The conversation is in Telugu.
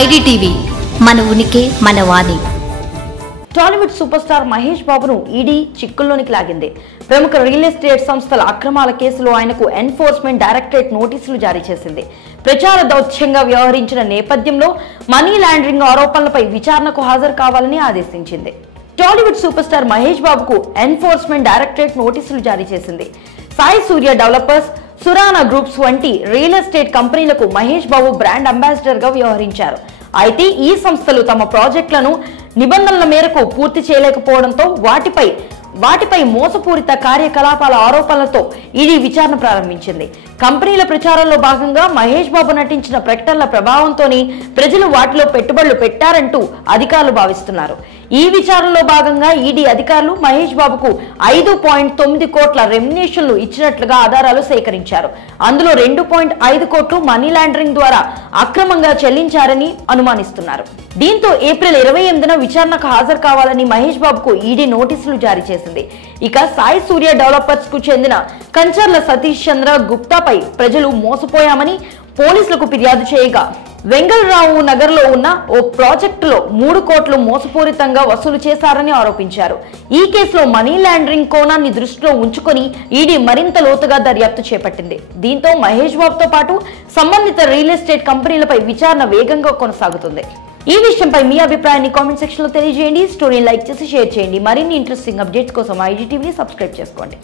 ఐడిటీవీ మన ఉనికి మన వాణి. టాలీవుడ్ సూపర్ స్టార్ మహేష్ బాబును ఈడీ చిక్కుల్లోనికి లాగింది. ప్రముఖ రియల్ ఎస్టేట్ సంస్థల అక్రమాల కేసులో ఆయనకు ఎన్ఫోర్స్మెంట్ డైరెక్టరేట్ నోటీసులు జారీ చేసింది. ప్రచార దౌత్యంగా వ్యవహరించిన నేపథ్యంలో మనీ లాండరింగ్ ఆరోపణలపై విచారణకు హాజరు కావాలని ఆదేశించింది. టాలీవుడ్ సూపర్ స్టార్ మహేష్ బాబుకు ఎన్ఫోర్స్మెంట్ డైరెక్టరేట్ నోటీసులు జారీ చేసింది. సాయి సూర్య డెవలపర్స్, సురానా గ్రూప్స్ వంటి రియల్ ఎస్టేట్ కంపెనీలకు మహేష్ బాబు బ్రాండ్ అంబాసిడర్ గా వ్యవహరించారు. అయితే ఈ సంస్థలు తమ ప్రాజెక్టులను నిబంధనల మేరకు పూర్తి చేయలేకపోవడంతో వాటిపై మోసపూరిత కార్యకలాపాల ఆరోపణలతో ఈడీ విచారణ ప్రారంభించింది. కంపెనీల ప్రచారంలో భాగంగా మహేష్ బాబు నటించిన ప్రకటనల ప్రభావంతోనే ప్రజలు వాటిలో పెట్టుబడులు పెట్టారంటూ అధికారులు భావిస్తున్నారు. ఈ విచారణలో భాగంగా ఈడీ అధికారులు మహేష్ బాబుకు 5.9 కోట్ల రెమ్యునేషన్లు ఇచ్చినట్లుగా ఆధారాలు సేకరించారు. అందులో 2.5 కోట్లు మనీ లాండరింగ్ ద్వారా అక్రమంగా చెల్లించారని అనుమానిస్తున్నారు. దీంతో ఏప్రిల్ 28న విచారణకు హాజరు కావాలని మహేష్ బాబుకు ఈడీ నోటీసులు జారీ చేసింది. ఇక సాయి సూర్య డెవలపర్స్ కు చెందిన కంచర్ల సతీష్ చంద్ర గుప్తాపై ప్రజలు మోసపోయామని పోలీసులకు ఫిర్యాదు చేయగా వెంగళరావు నగర్ లో ఉన్న ఓ ప్రాజెక్టులో 3 కోట్లు మోసపూరితంగా వసూలు చేశారని ఆరోపించారు. ఈ కేసులో మనీ లాండరింగ్ కోణాన్ని దృష్టిలో ఉంచుకొని ఈడీ మరింత లోతుగా దర్యాప్తు చేపట్టింది. దీంతో మహేష్ బాబుతో పాటు సంబంధిత రియల్ ఎస్టేట్ కంపెనీలపై విచారణ వేగంగా కొనసాగుతుంది. ఈ విషయంపై మీ అభిప్రాయాన్ని కామెంట్ సెక్షన్ లో తెలియజేయండి. స్టోరీని లైక్ చేసి షేర్ చేయండి. మరిన్ని ఇంట్రెస్టింగ్ అప్డేట్స్ కోసం ఐడిటీవీని సబ్స్క్రైబ్ చేసుకోండి.